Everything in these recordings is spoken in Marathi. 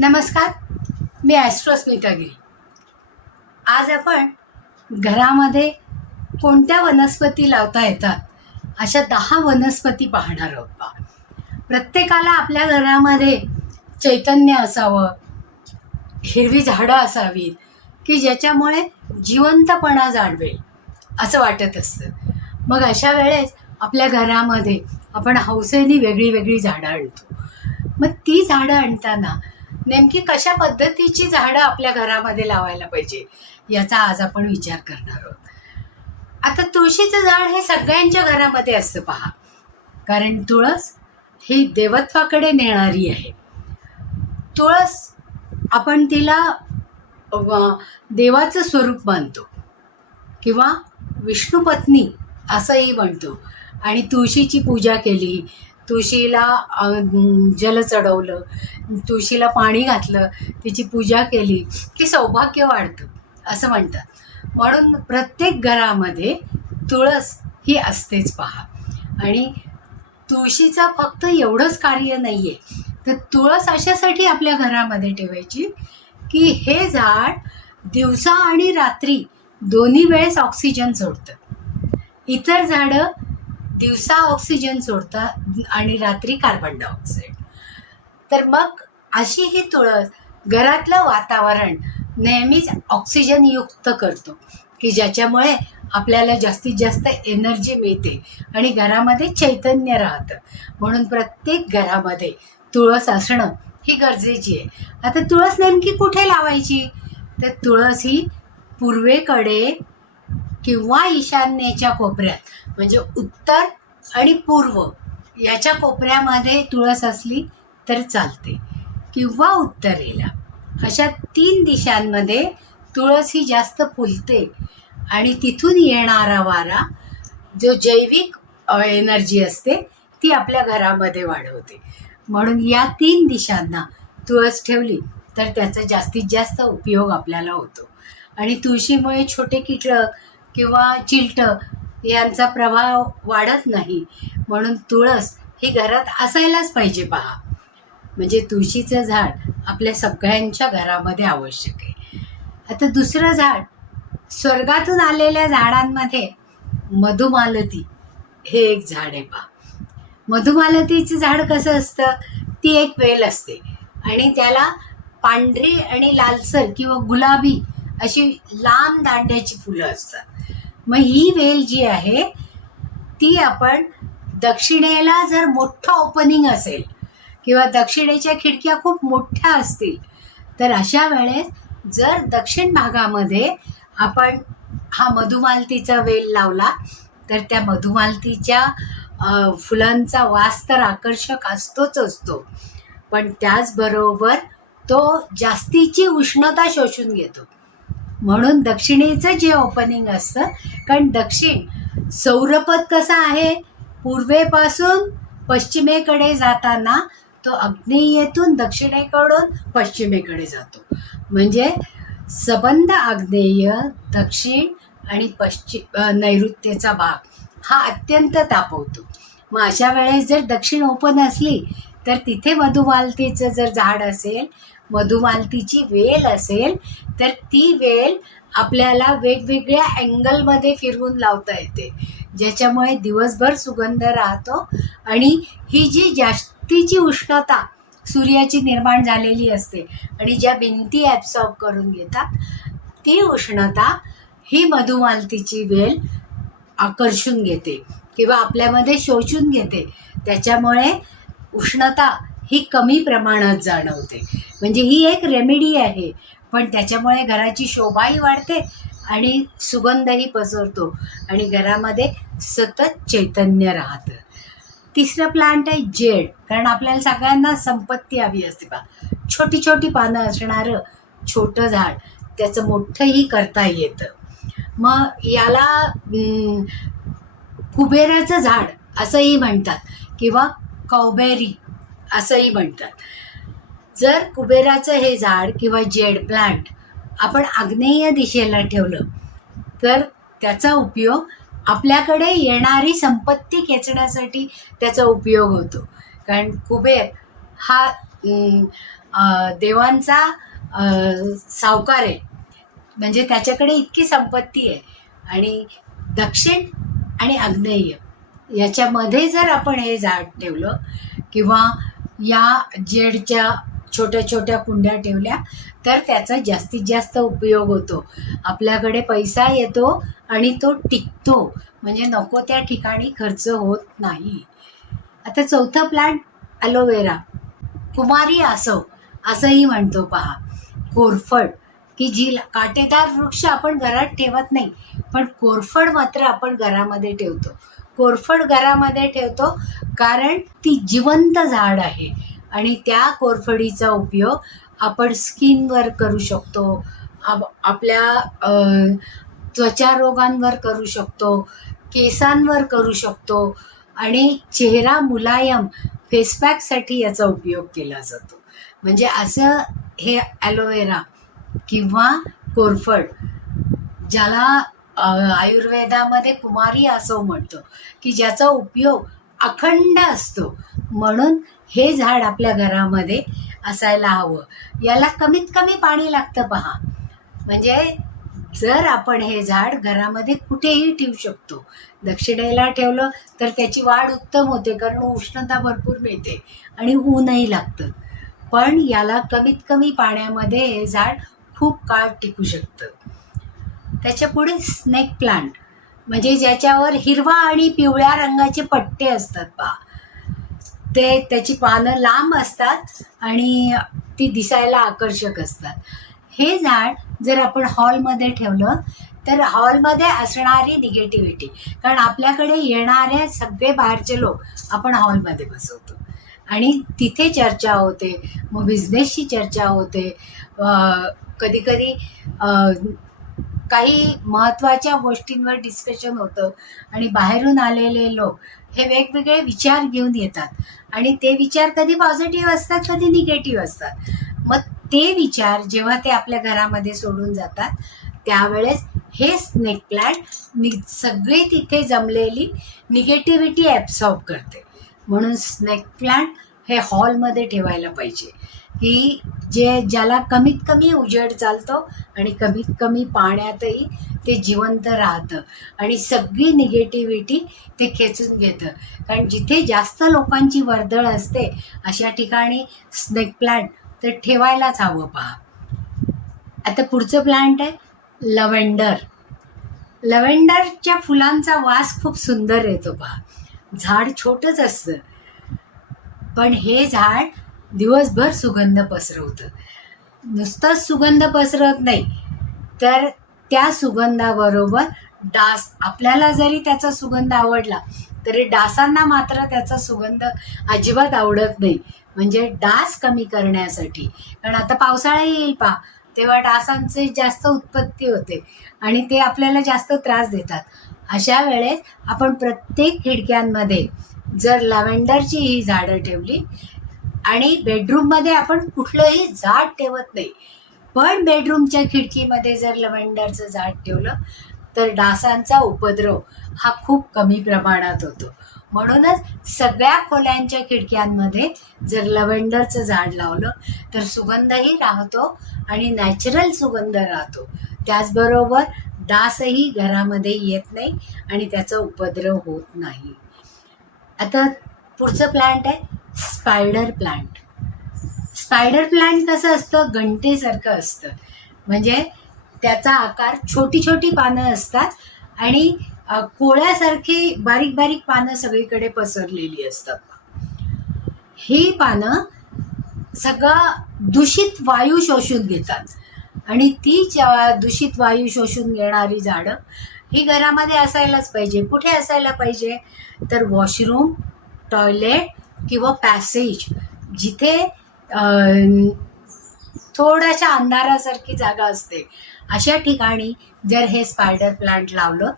नमस्कार मी ॲस्ट्रोस्मितागिरी आज आपण घरामध्ये कोणत्या वनस्पती लावता येतात अशा दहा वनस्पती पाहणार आहोत बा प्रत्येकाला आपल्या घरामध्ये चैतन्य असावं हिरवी झाडं असावीत की ज्याच्यामुळे जिवंतपणा जाणवेल असं वाटत असतं. मग अशा वेळेस आपल्या घरामध्ये आपण हौसेने वेगळी वेगळी झाडं आणतो. मग ती झाडं आणताना नेमकी कशा पद्धतीची झाडं आपल्या घरामध्ये लावायला पाहिजे याचा आज आपण विचार करणार आहोत. आता तुळशीचं झाड हे सगळ्यांच्या घरामध्ये असतं पहा. कारण तुळस ही देवत्वाकडे नेणारी आहे. तुळस आपण तिला देवाचं स्वरूप मानतो. किंवा विष्णुपत्नी असंही म्हणतो. आणि तुळशीची पूजा केली तुळशीला जल चढवलं तुळशीला पाणी घातलं तिची पूजा केली की सौभाग्य वाढतं असं म्हणतात. म्हणून प्रत्येक घरामध्ये तुळस ही असतेच पहा. आणि तुळशीचा फक्त एवढंच कार्य नाही आहे तर तुळस अशासाठी आपल्या घरामध्ये ठेवायची की हे झाड दिवसा आणि रात्री दोन्ही वेळेस ऑक्सिजन सोडतं. इतर झाडं दिवसा ऑक्सिजन सोडतात आणि रात्री कार्बन डायऑक्साईड तर मग अशी ही तुळस घरातलं वातावरण नेहमीच ऑक्सिजनयुक्त करतो. की ज्याच्यामुळे आपल्याला जास्तीत जास्त एनर्जी मिळते आणि घरामध्ये चैतन्य राहतं. म्हणून प्रत्येक घरामध्ये तुळस असणं ही गरजेची आहे. आता तुळस नेमकी कुठे लावायची? तर तुळस ही पूर्वेकडे किंवा ईशान्येच्या कोपऱ्यात. म्हणजे उत्तर आणि पूर्व याच्या कोपऱ्यामध्ये तुळस असली तर चालते. किंवा उत्तरेला. अशा तीन दिशांमध्ये तुळस ही जास्त फुलते. आणि तिथून येणारा वारा जो जैविक एनर्जी असते ती आपल्या घरामध्ये वाढवते. म्हणून या तीन दिशांना तुळस ठेवली तर त्याचा जास्तीत जास्त उपयोग आपल्याला होतो. आणि तुळशीमुळे छोटे कीटक किंवा चिलटं यांचा प्रभाव वाढत नाही. म्हणून तुळस ही घरात असायलाच पाहिजे पहा. म्हणजे तुळशीचं झाड आपल्या सगळ्यांच्या घरामध्ये आवश्यक आहे. आता दुसरं झाड स्वर्गातून आलेल्या झाडांमध्ये मधुमालती हे एक झाड आहे पहा. मधुमालतीचं झाड कसं असतं? ती एक वेल असते. आणि त्याला पांढरी आणि लालसर किंवा गुलाबी अशी लांब दांड्याची फुलं असतात. मग ही वेल जी आहे ती आपण दक्षिणेला जर मोठं ओपनिंग असेल किंवा दक्षिणेच्या खिडक्या खूप मोठ्या असतील तर अशा वेळेस जर दक्षिण भागामध्ये आपण हा मधुमालतीचा वेल लावला तर त्या मधुमालतीच्या फुलांचा वास तर आकर्षक असतोच असतो. पण त्याचबरोबर तो जास्तीची उष्णता शोषून घेतो. म्हणून दक्षिणेचं जे ओपनिंग असतं कारण दक्षिण सौरपथ कसा आहे? पूर्वेपासून पश्चिमेकडे जाताना तो आग्नेयेतून दक्षिणेकडून पश्चिमेकडे जातो. म्हणजे सबंध आग्नेय दक्षिण आणि पश्चिम नैऋत्येचा भाग हा अत्यंत तापवतो. मग अशा वेळेस जर दक्षिण ओपन असली तर तिथे मधुमालतीचं जर झाड असेल मधुमालतीची वेल असेल तर ती वेल आपल्याला वेगवेगळ्या अँगलमध्ये फिरवून लावता येते. ज्याच्यामुळे दिवसभर सुगंध राहतो आणि ही जी जास्तीची उष्णता सूर्याची निर्माण झालेली असते आणि ज्या भिंती ॲब्सॉर्ब करून घेतात ती उष्णता ही मधुमालतीची वेल आकर्षून घेते किंवा आपल्यामध्ये शोषून घेते. त्याच्यामुळे उष्णता ही कमी प्रमाणात जाणवते. म्हणजे ही एक रेमेडी आहे. पण त्याच्यामुळे घराची शोभाही वाढते आणि सुगंधही पसरतो आणि घरामध्ये सतत चैतन्य राहतं. तिसरं प्लांट आहे जेड. कारण आपल्याला सगळ्यांना संपत्ती हवी असते बा. छोटी छोटी पानं असणारं छोटं झाड त्याचं मोठंही करता येतं. मग याला कुबेराचं झाड असंही म्हणतात. किंवा कौबेरी. असंही म्हणतात. जर कुबेराचं हे झाड किंवा जेड प्लांट आपण आग्नेय दिशेला ठेवलं तर त्याचा उपयोग आपल्याकडे येणारी संपत्ती खेचण्यासाठी त्याचा उपयोग होतो. कारण कुबेर हा देवांचा सावकार आहे. म्हणजे त्याच्याकडे इतकी संपत्ती आहे. आणि दक्षिण आणि आग्नेय याच्यामध्ये जर आपण हे झाड ठेवलं किंवा या जेडच्या छोट्या छोट्या कुंड्या ठेवल्या तर त्याचा जास्तीत जास्त उपयोग होतो. आपल्याकडे पैसा येतो आणि तो टिकतो. म्हणजे नको त्या ठिकाणी खर्च होत नाही. आता चौथं प्लांट ॲलोवेरा कुमारी आसव असंही म्हणतो पहा. कोरफड की जी काटेदार वृक्ष आपण घरात ठेवत नाही पण कोरफड मात्र आपण घरामध्ये ठेवतो. कोरफड घरामध्ये ठेवतो कारण ती जिवंत झाड आहे. आणि त्या कोरफडीचा उपयोग आपण स्किनवर करू शकतो आप आपल्या त्वचा रोगांवर करू शकतो केसांवर करू शकतो आणि चेहरा मुलायम फेसपॅकसाठी याचा उपयोग केला जातो. म्हणजे असं हे ॲलोवेरा किंवा कोरफड ज्याला आयुर्वेदामध्ये कुमारी असं म्हणतो की ज्याचा उपयोग अखंड असतो. म्हणून हे झाड आपल्या घरामध्ये असायला हवं. याला कमीत कमी पाणी लागतं पहा. म्हणजे जर आपण हे झाड घरामध्ये कुठेही ठेवू शकतो दक्षिणेला ठेवलं तर त्याची वाढ उत्तम होते कारण उष्णता भरपूर मिळते आणि ऊनही लागतं. पण याला कमीत कमी पाण्यामध्ये हे झाड खूप काळ टिकू शकतं. त्याच्या पुढे स्नेक प्लांट म्हणजे ज्याच्यावर हिरवा आणि पिवळ्या रंगाचे पट्टे असतात बा. ते त्याची पानं लांब असतात आणि ती दिसायला आकर्षक असतात. हे झाड जर आपण हॉलमध्ये ठेवलं तर हॉलमध्ये असणारी निगेटिव्हिटी कारण आपल्याकडे येणारे सगळे बाहेरचे लोक आपण हॉलमध्ये बसवतो. आणि तिथे चर्चा होते मग बिझनेसची चर्चा होते. कधी कधी काही महत्त्वाच्या गोष्टींवर डिस्कशन होतं आणि बाहेरून आलेले लोक हे वेगवेगळे विचार घेऊन येतात. आणि ते विचार कधी पॉझिटिव्ह असतात कधी निगेटिव्ह असतात. मग ते विचार जेव्हा ते आपल्या घरामध्ये सोडून जातात त्यावेळेस हे स्नेक प्लॅन्ट नि सगळी तिथे जमलेली निगेटिव्हिटी ॲब्सॉर्ब करते. म्हणून स्नेक प्लॅन्ट हे हॉलमध्ये ठेवायला पाहिजे. की जे ज्याला कमीत कमी उजेड चालतो आणि कमीत कमी पाण्यातही ते जिवंत राहतं. आणि सगळी निगेटिव्हिटी ते खेचून घेतं. कारण जिथे जास्त लोकांची वर्दळ असते अशा ठिकाणी स्नेक प्लांट तर ठेवायलाच हवं पहा. आता पुढचं प्लांट आहे लव्हेंडर. लव्हेंडरच्या फुलांचा वास खूप सुंदर येतो पहा. झाड छोटंच असतं. पण हे झाड दिवसभर सुगंध पसरवतं. नुसतंच सुगंध पसरत नाही तर त्या सुगंधाबरोबर डास आपल्याला जरी त्याचा सुगंध आवडला तरी डासांना मात्र त्याचा सुगंध अजिबात आवडत नाही. म्हणजे डास कमी करण्यासाठी. कारण आता पावसाळा येईल पा तेव्हा डासांचे जास्त उत्पत्ती होते आणि ते आपल्याला जास्त त्रास देतात. अशा वेळेस आपण प्रत्येक खिडक्यांमध्ये जर लॅव्हेंडरची ही झाडं ठेवली आणि बेडरूममध्ये आपण कुठलंही झाड ठेवत नाही पण बेडरूमच्या खिडकीमध्ये जर लव्हेंडरचं झाड ठेवलं तर डासांचा उपद्रव हा खूप कमी प्रमाणात होतो. म्हणूनच सगळ्या खोल्यांच्या खिडक्यांमध्ये जर लव्हेंडरचं झाड लावलं तर सुगंधही राहतो आणि नॅचरल सुगंध राहतो. त्याचबरोबर डासही घरामध्ये येत नाही आणि त्याचा उपद्रव होत नाही. आता पुढचं प्लांट आहे स्पायडर प्लांट स्पायडर प्लांट कसं असतं? घंटेसारखं असतं. म्हणजे त्याचा आकार छोटी छोटी पानं असतात आणि कोळ्यासारखी बारीक बारीक पानं सगळीकडे पसरलेली असतात. ही पानं सगळं दूषित वायू शोषून घेतात. आणि ती ज्या दूषित वायू शोषून घेणारी झाडं ही घरामध्ये असायलाच पाहिजे. कुठे असायला पाहिजे? तर वॉशरूम टॉयलेट किंवा पॅसेज जिथे थोड्याशा अंधारासारखी जागा असते. अशा ठिकाणी जर हे स्पायडर प्लांट लावलं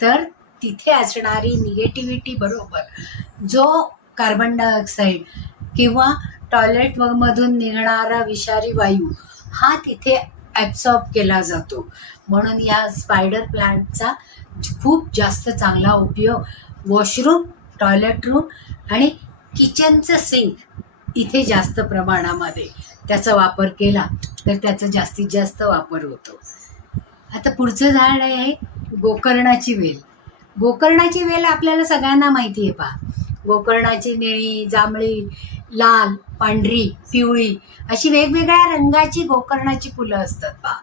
तर तिथे असणारी निगेटिव्हिटी बरोबर जो कार्बन डायऑक्साईड किंवा टॉयलेटमधून निघणारा विषारी वायू हा तिथे ॲब्सॉर्ब केला जातो. म्हणून या स्पायडर प्लांटचा खूप जास्त चांगला उपयोग वॉशरूम टॉयलेट रूम आणि किचनचं सिंक इथे जास्त प्रमाणामध्ये त्याचा वापर केला तर त्याचा जास्तीत जास्त वापर होतो. आता पुढचं झाड आहे गोकर्णाची वेल. गोकर्णाची वेल आपल्याला सगळ्यांना माहिती आहे पहा. गोकर्णाची निळी जांभळी लाल पांढरी पिवळी अशी वेगवेगळ्या रंगाची गोकर्णाची फुलं असतात पहा.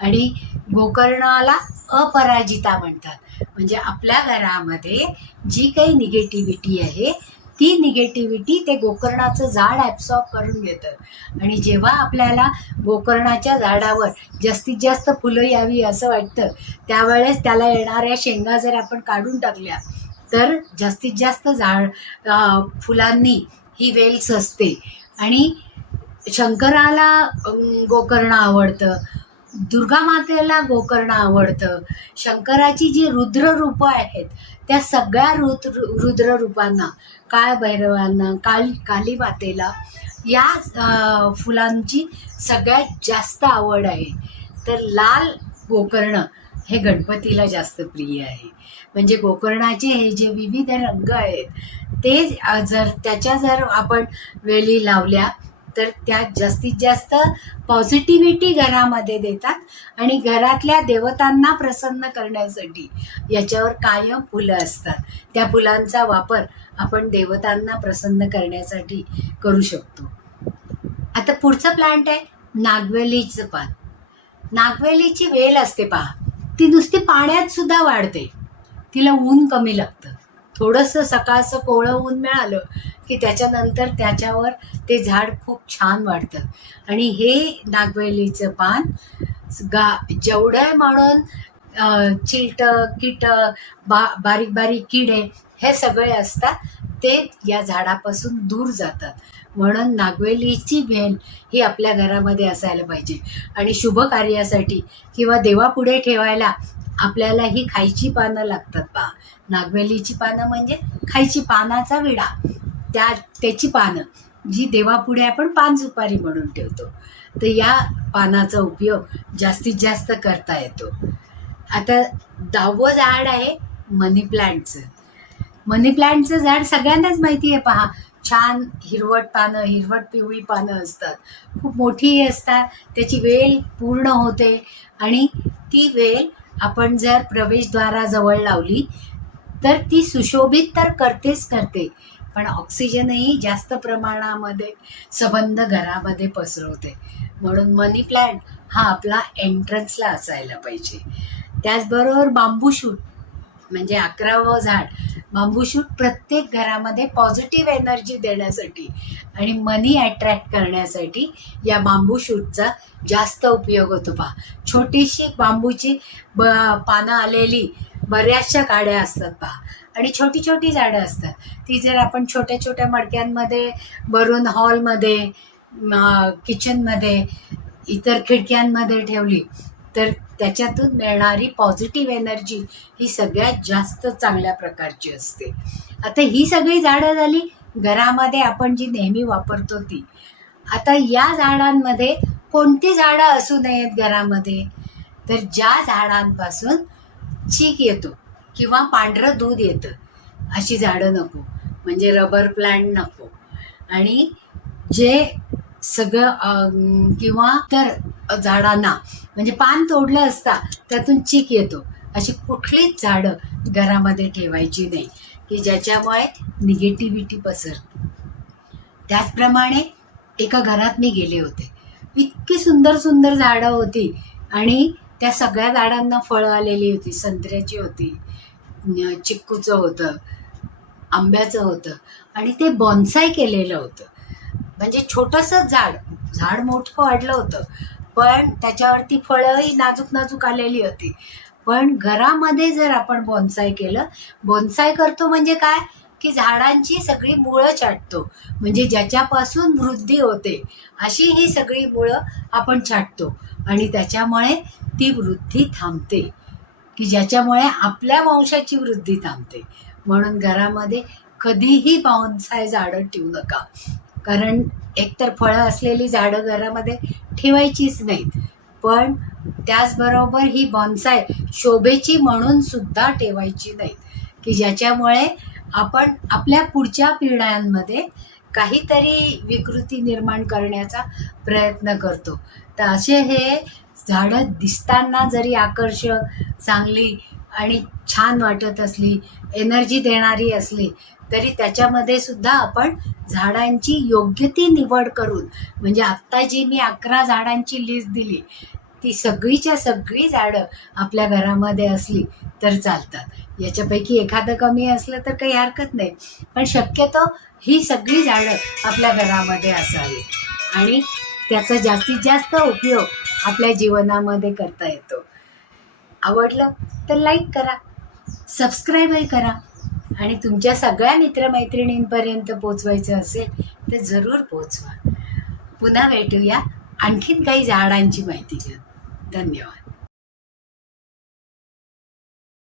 आणि गोकर्णाला अपराजिता म्हणतात. म्हणजे आपल्या घरामध्ये जी काही निगेटिव्हिटी आहे ती निगेटिव्हिटी ते गोकर्णाचं झाड ॲब्सॉर्ब करून घेतं. आणि जेव्हा आपल्याला गोकर्णाच्या झाडावर जास्तीत जास्त फुलं यावी असं वाटतं त्यावेळेस त्याला येणाऱ्या शेंगा जर आपण काढून टाकल्या तर जास्तीत जास्त झाड फुलांनी ही वेल्स असते. आणि शंकराला गोकर्ण आवडतं. दुर्गा मातेला गोकर्ण आवडतं. शंकराची जी रुद्र रूपं आहेत त्या सगळ्या रुद्र रुद्र रूपांना काळ भैरवांना काल काली मातेला या फुलांची सगळ्यात जास्त आवड आहे. तर लाल गोकर्ण हे गणपतीला जास्त प्रिय आहे. म्हणजे गोकर्णाचे हे जे विविध रंग आहेत ते जर त्याच्या जर आपण वेली लावल्या तर त्या जास्तीत जास्त पॉझिटिव्हिटी घरामध्ये देतात आणि घरातल्या देवतांना प्रसन्न करण्यासाठी याच्यावर कायम फुलं असतात. त्या फुलांचा वापर आपण देवतांना प्रसन्न करण्यासाठी करू शकतो. आता पुढचं प्लांट आहे नागवेलीचं पान. नागवेलीची वेल असते पहा ती नुसती पाण्यात सुद्धा वाढते. तिला ऊन कमी लागतं. थोडंसं सकाळचं कोवळं ऊन मिळालं की त्याच्यानंतर त्याच्यावर ते झाड खूप छान वाढतं. आणि हे नागवेलीचं पान गा जेवढं म्हणून चिलट चिलटं कीटक बा बारीक बारीक किडे हे सगळे असतात ते या झाडापासून दूर जातात. म्हणून नागवेलीची वेल ही आपल्या घरामध्ये असायला पाहिजे. आणि शुभ कार्यासाठी किंवा देवापुढे ठेवायला आपल्याला ही खायची पानं लागतात पहा नागवेलीची पानं म्हणजे खायची पानाचा विडा. त्या त्याची पानं जी देवापुढे आपण पान सुपारी म्हणून ठेवतो. तर या पानाचा उपयोग जास्तीत जास्त करता येतो. आता दहावं झाड आहे मनी प्लांटचं. मनी प्लांटचं झाड सगळ्यांनाच माहिती आहे पहा. छान हिरवट पानं हिरवट पिवळी पानं असतात. खूप मोठीही असतात. त्याची वेल पूर्ण होते आणि ती वेल आपण जर प्रवेशद्वाराजवळ लावली तर ती सुशोभित तर करतेच करते पण ऑक्सिजनही जास्त प्रमाणामध्ये संबंध घरामध्ये पसरवते. म्हणून मनी प्लॅन्ट हा आपला एंट्रन्सला असायला पाहिजे. त्याचबरोबर बांबू शूट म्हणजे अकरावं झाड. बांबू शूट प्रत्येक घरामध्ये पॉझिटिव्ह एनर्जी देण्यासाठी आणि मनी अट्रॅक्ट करण्यासाठी या बांबू शूटचा जास्त उपयोग होतो पहा. छोटीशी बांबूची ब पानं आलेली बऱ्याचशा काड्या असतात पहा. आणि छोटी छोटी झाडं असतात. ती जर आपण छोट्या छोट्या मडक्यांमध्ये भरून हॉलमध्ये किचनमध्ये इतर खिडक्यांमध्ये ठेवली तर त्याच्यातून मिळणारी पॉझिटिव्ह एनर्जी ही सगळ्यात जास्त चांगल्या प्रकारची असते. आता ही सगळी झाडं झाली घरामध्ये आपण जी नेहमी वापरतो ती. आता या झाडांमध्ये कोणती झाडं असू नयेत घरामध्ये? तर ज्या झाडांपासून चीक येतो किंवा पांढरं दूध येतं अशी झाडं नको. म्हणजे रबर प्लांट नको. आणि जे सगळं किंवा तर झाडांना म्हणजे पान तोडलं असता त्यातून चीक येतो. अशी कुठलीच झाडं घरामध्ये ठेवायची नाही की ज्याच्यामुळे निगेटिव्हिटी पसरते. त्याचप्रमाणे एका घरात मी गेले होते. इतकी सुंदर सुंदर झाडं होती आणि त्या सगळ्या झाडांना फळं आलेली होती संत्र्याची होती चिक्कूचं होतं आंब्याचं होतं आणि ते बॉन्साय केलेलं होतं. म्हणजे छोटंसं झाड झाड मोठं वाढलं होतं पण त्याच्यावरती फळंही नाजूक नाजूक आलेली होती. पण घरामध्ये जर आपण बॉन्साय केलं बॉन्साय करतो म्हणजे काय? की झाडांची सगळी मुळं छाटतो म्हणजे ज्याच्यापासून वृद्धी होते अशी ही सगळी मुळं आपण छाटतो आणि त्याच्यामुळे ती वृद्धी थांबते. की ज्याच्यामुळे आपल्या वंशाची वृद्धी थांबते. म्हणून घरामध्ये कधीही बॉन्साय झाडं ठेवू नका. कारण एकतर फळं असलेली झाडं घरामध्ये ठेवायचीच नाहीत. पण त्याचबरोबर ही बॉन्साय शोभेची म्हणून सुद्धा ठेवायची नाहीत. की ज्याच्यामुळे आपण आपल्या पुढच्या पिढ्यांमध्ये काहीतरी विकृती निर्माण करण्याचा प्रयत्न करतो. तर असे हे झाडं दिसताना जरी आकर्षक चांगली आणि छान वाटत असली एनर्जी देणारी असली तरी त्याच्यामध्ये सुद्धा आपण झाडांची योग्य ती निवड करून म्हणजे आत्ता जी मी अकरा झाडांची लिस्ट दिली ती सगळीच्या सगळी झाडं आपल्या घरामध्ये असली तर चालतात. याच्यापैकी एखादं कमी असलं तर काही हरकत नाही. पण शक्यतो ही सगळी झाडं आपल्या घरामध्ये असावी. आणि त्याचा जास्तीत जास्त उपयोग आपल्या जीवनामध्ये करता येतो. आवडलं तर लाईक करा सबस्क्राईबही करा आणि तुमच्या सगळ्या मित्रमैत्रिणींपर्यंत पोचवायचं असेल तर जरूर पोचवा पुन्हा भेटूया. आणखीन काही झाडांची माहिती घेऊन. धन्यवाद.